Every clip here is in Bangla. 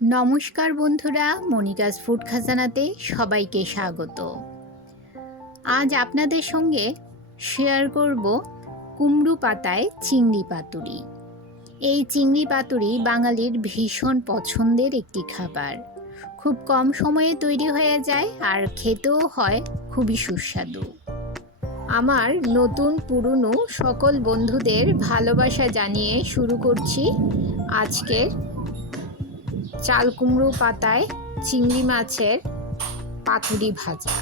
নমস্কার বন্ধুরা, মনিকাস ফুড খাজানাতে সবাইকে স্বাগত। আজ আপনাদের সঙ্গে শেয়ার করব কুমড়ো পাতায় চিংড়ি পাতুরি। এই চিংড়ি পাতুরি বাঙালির ভীষণ পছন্দের একটি খাবার। খুব কম সময়ে তৈরি হয়ে যায় আর খেতেও হয় খুবই সুস্বাদু। আমার নতুন পুরনো সকল বন্ধুদের ভালোবাসা জানিয়ে শুরু করছি আজকের চাল কুমড়ো পাতায় চিংড়ি মাছের পাতুরি ভাজা।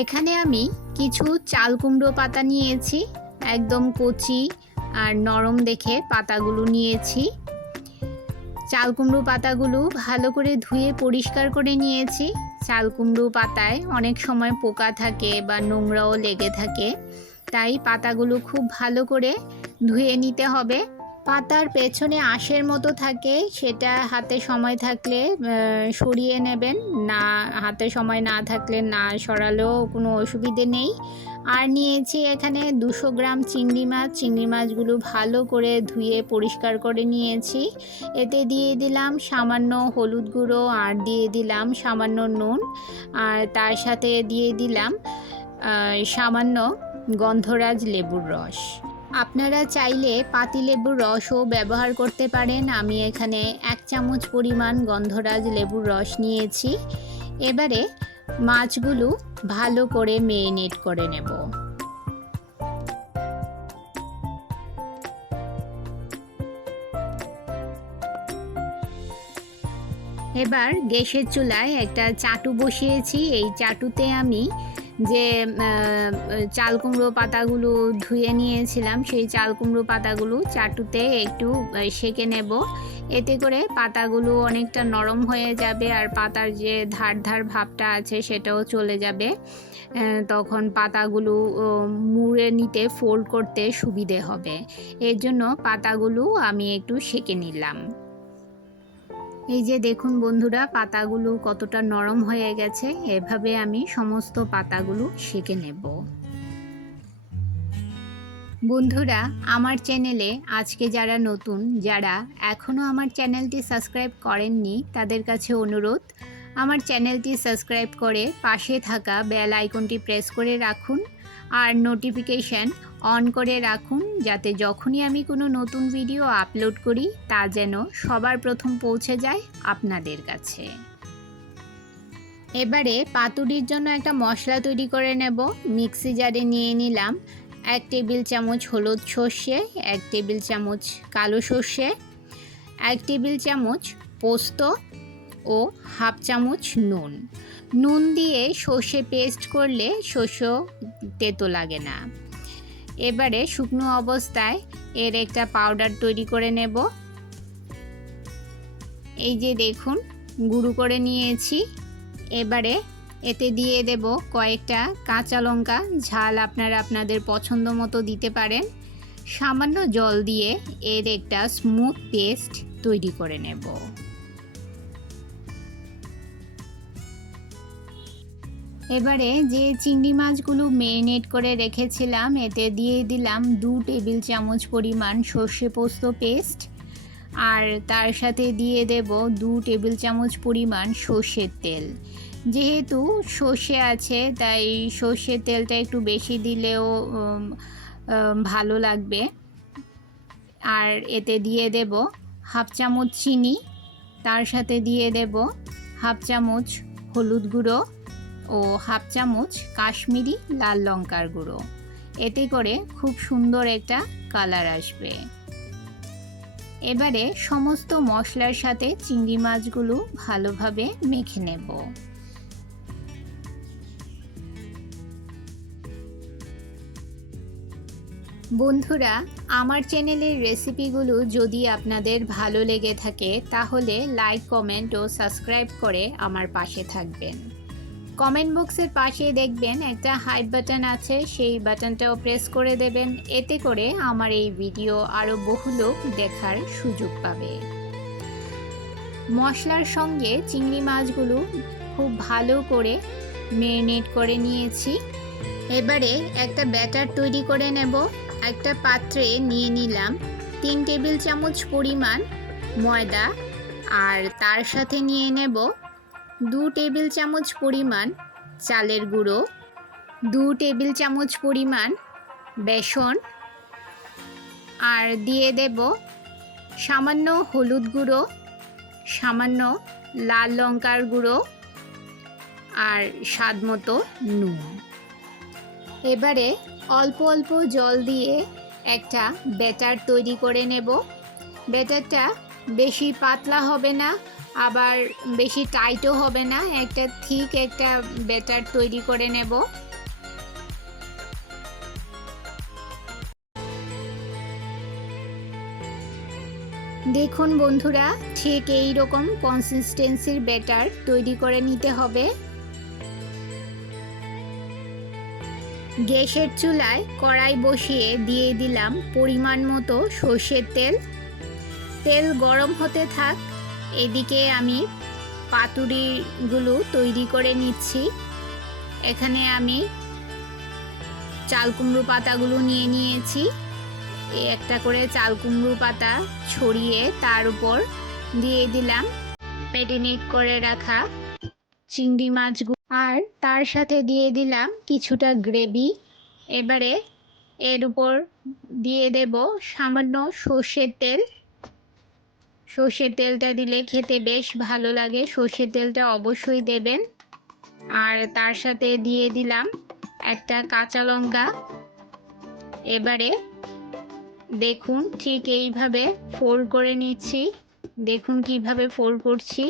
এখানে আমি কিছু চাল কুমড়ো পাতা নিয়েছি, একদম কচি আর নরম দেখে পাতাগুলো নিয়েছি। চাল কুমড়ো পাতাগুলো ভালো করে ধুয়ে পরিষ্কার করে নিয়েছি। চাল কুমড়ো পাতায় অনেক সময় পোকা থাকে বা নোংরাও লেগে থাকে, তাই পাতাগুলো খুব ভালো করে ধুয়ে নিতে হবে। পাতার পেছনে আঁশের মতো থাকে, সেটা হাতে সময় থাকলে সরিয়ে নেবেন, না হাতে সময় না থাকলে না সরালেও কোনো অসুবিধে নেই। আর নিয়েছি এখানে 200 গ্রাম চিংড়ি মাছ। চিংড়ি মাছগুলো ভালো করে ধুয়ে পরিষ্কার করে নিয়েছি। এতে দিয়ে দিলাম সামান্য হলুদ গুঁড়ো আর দিয়ে দিলাম সামান্য নুন, আর তার সাথে দিয়ে দিলাম সামান্য গন্ধরাজ লেবুর রস। আপনারা চাইলে পাতিলেবুর রসও ব্যবহার করতে পারেন। আমি এখানে 1 চামচ পরিমাণ গন্ধরাজ লেবুর রস নিয়েছি। এবারে মাছগুলো ভালো করে মেরিনেট করে নেব। এবার গ্যাসের চুলায় একটা চাটু বসিয়েছি। এই চাটুতে আমি যে চাল কুমড়ো পাতাগুলো ধুয়ে নিয়েছিলাম, সেই চাল কুমড়ো পাতাগুলো চাটুতে একটু সেঁকে নেব। এতে করে পাতাগুলো অনেকটা নরম হয়ে যাবে আর পাতার যে ধার ধার ভাবটা আছে সেটাও চলে যাবে। তখন পাতাগুলো মুড়ে নিতে, ফোল্ড করতে সুবিধে হবে। এর জন্য পাতাগুলো আমি একটু সেঁকে নিলাম। এই যে দেখুন বন্ধুরা, পাতাগুলো কতটা নরম হয়ে গেছে। এভাবে আমি সমস্ত পাতাগুলো সেঁকে নেব। বন্ধুরা, আমার চ্যানেলে আজকে যারা নতুন, যারা এখনও আমার চ্যানেলটি সাবস্ক্রাইব করেননি, তাদের কাছে অনুরোধ, আমার চ্যানেলটি সাবস্ক্রাইব করে পাশে থাকা বেল আইকনটি প্রেস করে রাখুন আর নোটিফিকেশান অন করে রাখুন, যাতে যখনই আমি কোনো নতুন ভিডিও আপলোড করি তা যেন সবার প্রথম পৌঁছে যায় আপনাদের কাছে। এবারে পাতুরির জন্য একটা মশলা তৈরি করে নেব। মিক্সি জারে নিয়ে নিলাম 1 টেবিল চামচ হলুদ সর্ষে, 1 টেবিল চামচ কালো সর্ষে, 1 টেবিল চামচ পোস্ত ও হাফ চামচ নুন। নুন দিয়ে সর্ষে পেস্ট করলে শস্য তেতো লাগে না। এবারে শুকনো অবস্থায় এর একটা পাউডার তৈরি করে নেব। এই যে দেখুন, গুঁড়ো করে নিয়েছি। এবারে এতে দিয়ে দেব কয়েকটা কাঁচা লঙ্কা, ঝাল আপনারা আপনাদের পছন্দ মতো দিতে পারেন। সামান্য জল দিয়ে এর একটা স্মুথ পেস্ট তৈরি করে নেব। এবারে যে চিংড়ি মাছগুলো মেরিনেট করে রেখেছিলাম, এতে দিয়ে দিলাম 2 টেবিল চামচ পরিমাণ সর্ষে পোস্ত পেস্ট, আর তার সাথে দিয়ে দেব 2 টেবিল চামচ পরিমাণ সর্ষের তেল। যেহেতু সর্ষে আছে তাই সর্ষের তেলটা একটু বেশি দিলেও ভালো লাগবে। আর এতে দিয়ে দেব হাফ চামচ চিনি, তার সাথে দিয়ে দেব হাফ চামচ হলুদ গুঁড়ো ও হাফ চামচ কাশ্মীরি লাল লঙ্কার গুঁড়ো। এতে করে খুব সুন্দর একটা কালার আসবে। এবারে সমস্ত মশলার সাথে চিংড়ি মাছগুলো ভালোভাবে মেখে নেব। বন্ধুরা, আমার চ্যানেলের রেসিপিগুলো যদি আপনাদের ভালো লেগে থাকে তাহলে লাইক, কমেন্ট ও সাবস্ক্রাইব করে আমার পাশে থাকবেন। কমেন্ট বক্সের পাশে দেখবেন একটা হাইপ বাটন আছে, সেই বাটনটাও প্রেস করে দেবেন। এতে করে আমার এই ভিডিও আরও বহু লোক দেখার সুযোগ পাবে। মশলার সঙ্গে চিংড়ি মাছগুলো খুব ভালো করে মেরিনেট করে নিয়েছি। এবারে একটা ব্যাটার তৈরি করে নেব। একটা পাত্রে নিয়ে নিলাম 3 টেবিল চামচ পরিমাণ ময়দা, আর তার সাথে নিয়ে নেব 2 টেবিল চামচ পরিমাণ চালের গুঁড়ো, 2 টেবিল চামচ পরিমাণ বেসন, আর দিয়ে দেব সামান্য হলুদ গুঁড়ো, সামান্য লাল লঙ্কার গুঁড়ো আর স্বাদ মতো নুন। এবারে অল্প অল্প জল দিয়ে একটা ব্যাটার তৈরি করে নেব। ব্যাটারটা বেশি পাতলা হবে না, আবার বেশি টাইটও হবে না, একটা থিক একটা ব্যাটার তৈরি করে নেব। দেখুন বন্ধুরা, ঠিক এই রকম কনসিস্টেন্সির ব্যাটার তৈরি করে নিতে হবে। গ্যাসের চুলায় কড়াই বসিয়ে দিয়ে দিলাম পরিমাণ মতো সর্ষের তেল। তেল গরম হতে থাক, এদিকে আমি পাতুরিগুলো তৈরি করে নিচ্ছি। এখানে আমি চাল কুমড়ো পাতাগুলো নিয়ে নিয়েছি। একটা করে চাল কুমড়ো পাতা ছড়িয়ে তার উপর দিয়ে দিলাম ম্যারিনেট করে রাখা চিংড়ি মাছগুলো, আর তার সাথে দিয়ে দিলাম কিছুটা গ্রেভি। এবারে এর উপর দিয়ে দেব সামান্য সর্ষের তেল। সর্ষের তেলটা দিলে খেতে বেশ ভালো লাগে, সর্ষের তেলটা অবশ্যই দেবেন। আর তার সাথে দিয়ে দিলাম একটা কাঁচা লঙ্কা। এবারে দেখুন ঠিক এইভাবে ফোল্ড করে নিচ্ছি। দেখুন কিভাবে ফোল্ড করছি।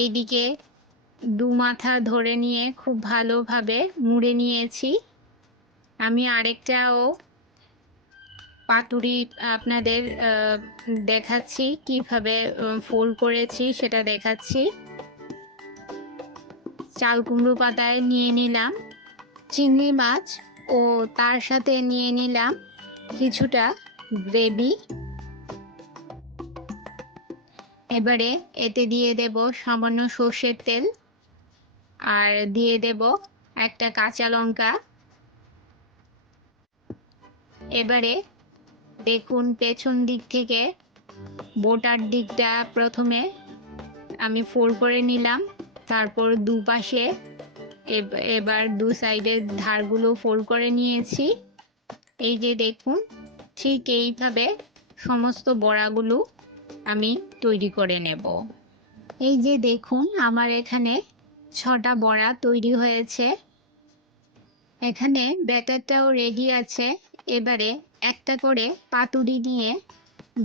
এইদিকে দু মাথা ধরে নিয়ে খুব ভালোভাবে মুড়ে নিয়েছি। আমি আরেকটাও পাতুরি আপনাদের দেখাচ্ছি, কিভাবে ফোল্ড করেছি সেটা দেখাচ্ছি। চাল কুমড়ো পাতায় নিয়ে নিলাম চিংড়ি মাছ ও তার সাথে নিয়ে নিলাম কিছুটা গ্রেভি। এবারে এতে দিয়ে দেব সামান্য সর্ষের তেল, আর দিয়ে দেব একটা কাঁচা লঙ্কা। এবারে দেখুন পেছন দিক থেকে বোটার দিকটা প্রথমে আমি ফোল্ড করে নিলাম, তারপর দুপাশে এবার দু সাইডের ধারগুলো ফোল্ড করে নিয়েছি। এই যে দেখুন ঠিক এইভাবে সমস্ত বড়াগুলো আমি তৈরি করে নেব। এই যে দেখুন আমার এখানে 6টা বড়া তৈরি হয়েছে। এখানে ব্যাটারটাও রেডি আছে। এবারে একটা করে পাতুরি নিয়ে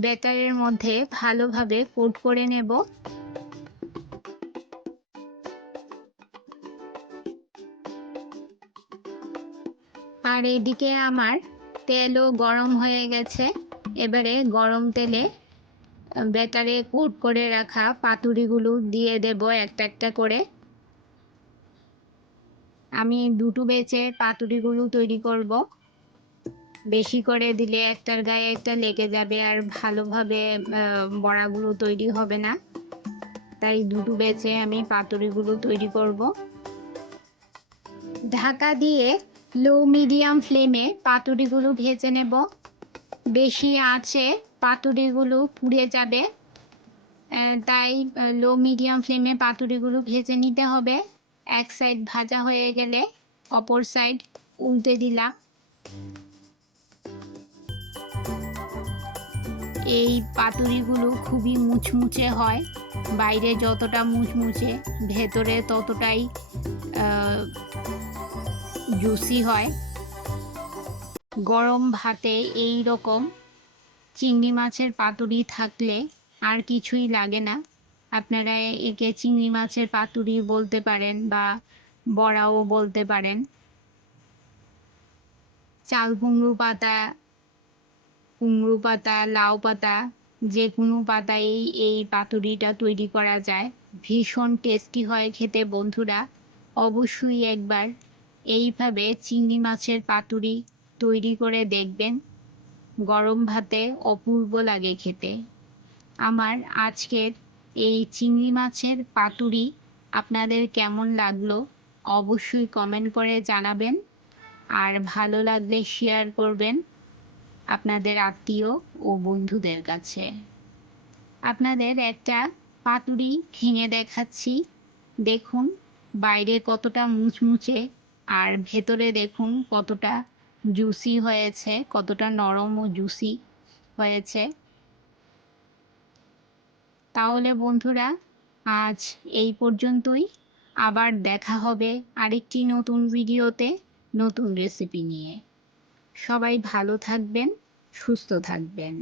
ব্যাটারের মধ্যে ভালোভাবে কোট করে নেব। আর এদিকে আমার তেলও গরম হয়ে গেছে। এবারে গরম তেলে ব্যাটারে কোট করে রাখা পাতুরিগুলো দিয়ে দেব একটা একটা করে। আমি দুটো ব্যাচে পাতুরিগুলো তৈরি করব। বেশি করে দিলে একটার গায়ে একটা লেগে যাবে আর ভালোভাবে বড়াগুলো তৈরি হবে না, তাই দুটো ব্যাচে আমি পাতুরিগুলো তৈরি করব। ঢাকা দিয়ে লো মিডিয়াম ফ্লেমে পাতুরিগুলো ভেজে নেব। বেশি আঁচে পাতুরিগুলো পুড়ে যাবে, তাই লো মিডিয়াম ফ্লেমে পাতুরিগুলো ভেজে নিতে হবে। এক সাইড ভাজা হয়ে গেলে অপর সাইড উল্টে দিলাম। এই পাতুরিগুলো খুবই মুচমুচে হয়, বাইরে যতটা মুচমুচে ভেতরে ততটাই জুসি হয়। গরম ভাতে এই রকম চিংড়ি মাছের পাতুরি থাকলে আর কিছুই লাগে না। আপনারা একে চিংড়ি মাছের পাতুরি বলতে পারেন বা বড়াও বলতে পারেন। চাল কুমড়ো পাতা, কুমড়ো পাতা, লাউ পাতা, যে কোনো পাতায় এই পাতুরিটা তৈরি করা যায়। ভীষণ টেস্টি হয় খেতে বন্ধুরা, অবশ্যই একবার এইভাবে চিংড়ি মাছের পাতুরি তৈরি করে দেখবেন। গরম ভাতে অপূর্ব লাগে খেতে। আমার আজকের এই চিংড়ি মাছের পাতুরি আপনাদের কেমন লাগলো অবশ্যই কমেন্ট করে জানাবেন, আর ভালো লাগলে শেয়ার করবেন আপনাদের আত্মীয় ও বন্ধুদের কাছে। আপনাদের একটা পাতুরি ভেঙে দেখাচ্ছি। দেখুন বাইরে কতটা মুচমুচে আর ভেতরে দেখুন কতটা জুসি হয়েছে, কতটা নরম ও জুসি হয়েছে। তাহলে বন্ধুরা আজ এই পর্যন্তই। আবার দেখা হবে আরেকটি নতুন ভিডিওতে নতুন রেসিপি নিয়ে। সবাই ভালো থাকবেন, সুস্থ থাকবেন।